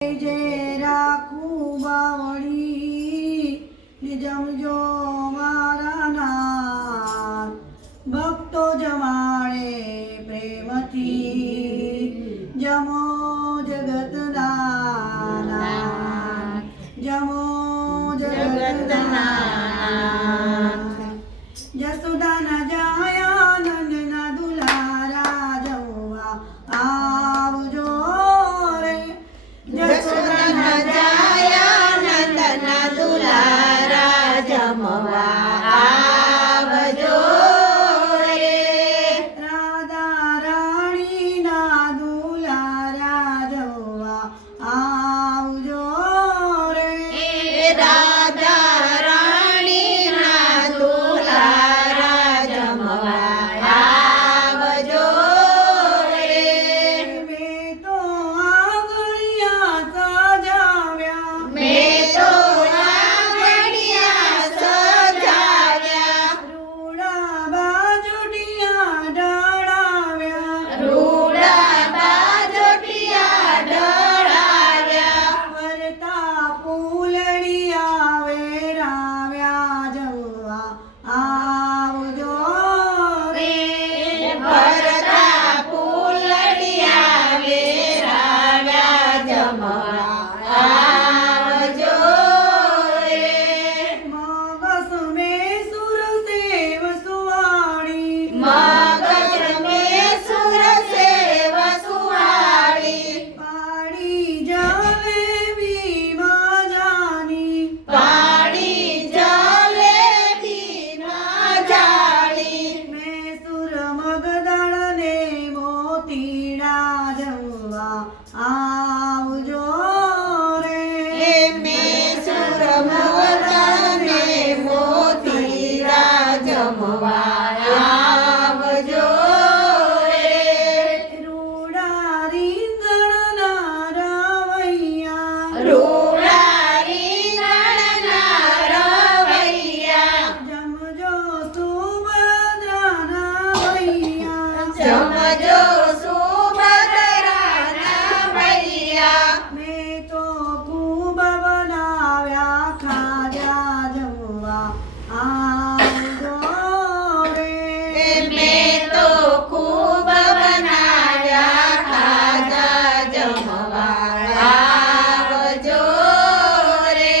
જે રાખું બાવળી ને જમજો મારા નાથ, ભક્તો જમાડે પ્રેમથી, જમો જગતના નાથ, જમો જગતના નાથ. જસોદાના જાયા નંદના દુલારા જમવા આવજો રે. જસોદાના જાયા નંદના દુલારા જમવા આવજો રે. રાધા રાણીના દુલારા જમવા આવજો રે. રાધા રાણીના દુલારા જમવા આવજો રે. મેં તો આંગળિયા સજાવ્યા, મેં તો આંગણિયા સજાવ્યા, રૂડા બાજુટિયા ઢળાવ્યા, રૂડા બાજોટિયા ઢળાવ્યા, ફરતા ફૂલડિયા વેરાવ્યા જમવા આવજો રે. ભરતા ફૂલડિયા વેરાવ્યા જમવા આવજો રે. મગસ મેં સુર સેવ સુવાળી, મગજ મેં સુર સેવ સુવાળી, પાડી જલેબી મજાની, પાડી જલેબી ના જાળી, મેં સુર મગદળ ને મોતીડા જમવા આવજો રે. મેં સુર મગદને મોતીડા જમવા આવજો રે. રૂડા રીંગણના રવૈયા, રૂડા રીંગણના રવૈયા, જમજો સુભદ્રાના વૈયા, જમજો સુભદ્રાના વૈયા, મેં તો ખૂબ બનાવ્યા ખાજા જમવા આવજો રે. મેં તો ખૂબ બનાવ્યા ખાજા જમવા આવજો રે.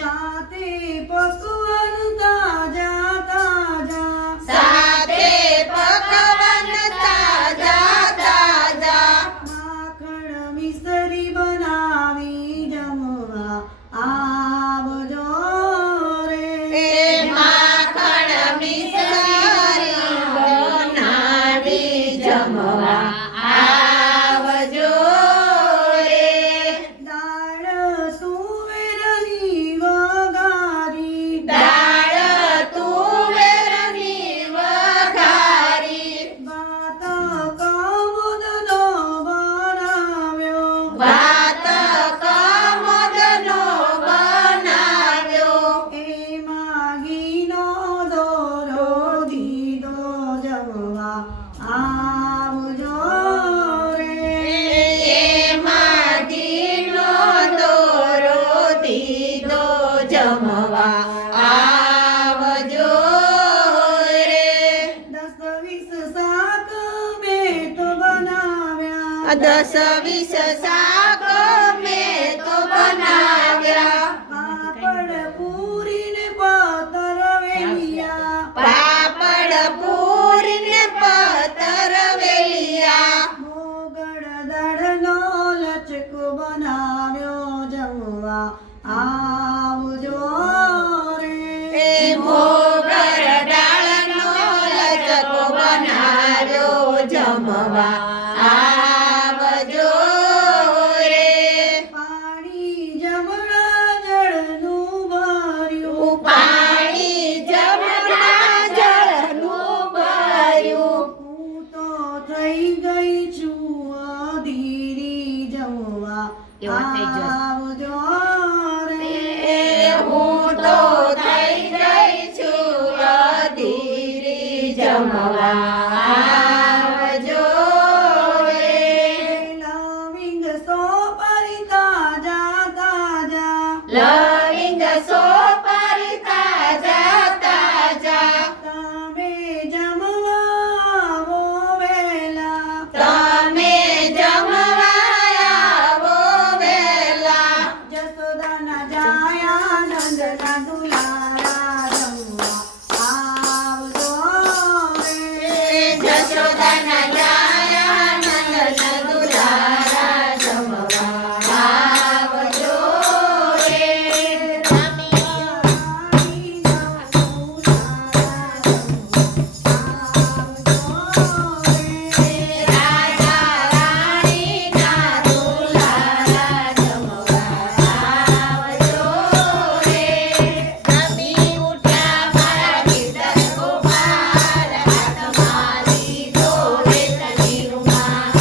સાથે પકવાન તાજા તાજા, સાથે પકવાન તાજા તાજા, માખણ મિસરી બનાવી જમવા આવજો રે. માખણ મિસરી બનાવી જમવા આવજો રે. દાળ તુવેરની વઘારી, દાળ તુવેરની વઘારી, ભાત કમોદનો બનાવ્યો, ભાત કમોદનો બનાવ્યો, એમાં ઘીનો દોરો દીધો જમવા આવજો રે. એમાં ઘીનો દોરો દીધો જમવા આવજો રે. 10-20 શાક મેં તો બનાવ્યા, 10-20 શાક મેં તો બનાવ્યા, પાપડ પૂરીને પતર વેલિયા, પાપડ પૂરીને પતર વેલિયા, મોગળ દાળનો લચકો બનાવ્યો જમવા આવજો રે. મોગર ડાળનો લચકો બનાવ્યો જમવા આવજો રે. પાણી જમણા જળનું ભર્યું, પાણી જમણા જળનું ભર્યું, હું તો થઈ ગઈ છું અધીરી જમવા આવજો રે. હું તો થઈ ગઈ છું અધીરી જમવા આવજો રે. લવિંગ સોપારી લવિંગ સોપારી તાજા તાજા તમે જમવા આવો વેલા તમે જમવા આવો વેલા જસોદાના જાયા નંદના દુલારા જમવા આવજો રે જશોદાના જાયા નંદના દુલારા જમવા આવજો રે રાજા રાણીના દુલારા જમવા આવજો રે નમી ઉઠ્યા મારા ગીતર ગોપાલ હાથમાં લીધો રે તની રૂમાલ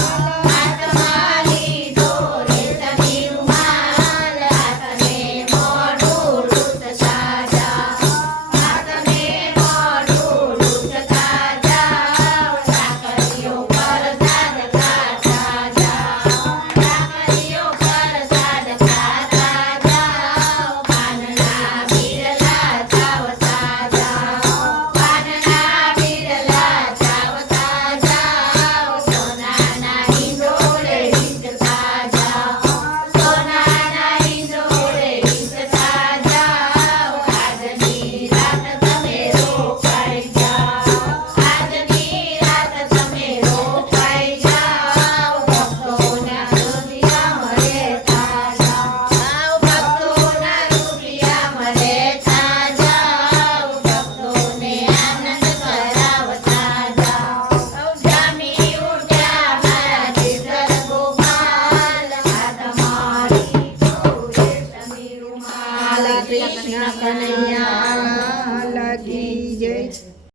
હાથમાં લીધો રે તની રૂમાલ હાથને મોઢું લૂંટતા જાઓ હાથને મોઢું લૂંટતા જાઓ સાકરીઓ પ્રસાદ ખાતા જાઓ સાકરીઓ પ્રસાદ ખાતા જાઓ પાનના બિરલા ચાવતા જાઓ પાનના બિરલા ચાવતા જાઓ સોનાના હિંડોળે વીંટતા જાઓ સોનાના હિંડોળે વીંટતા જાઓ આજની રાત તમે રોકાઈ જાઓ આજની રાત તમે રોકાઈ જાઓ ભક્તોના રૂપિયામાં રહેતા જાઓ ભક્તોના રૂપિયામાં રહેતા જાઓ ભક્તોને આનંદ કરાવતા જાઓ જામી ઉઠ્યા મારા ગીતર ગોપાલ હાથમાં લીધો રે તની રૂમાલ કૃષ્ણ કનૈયા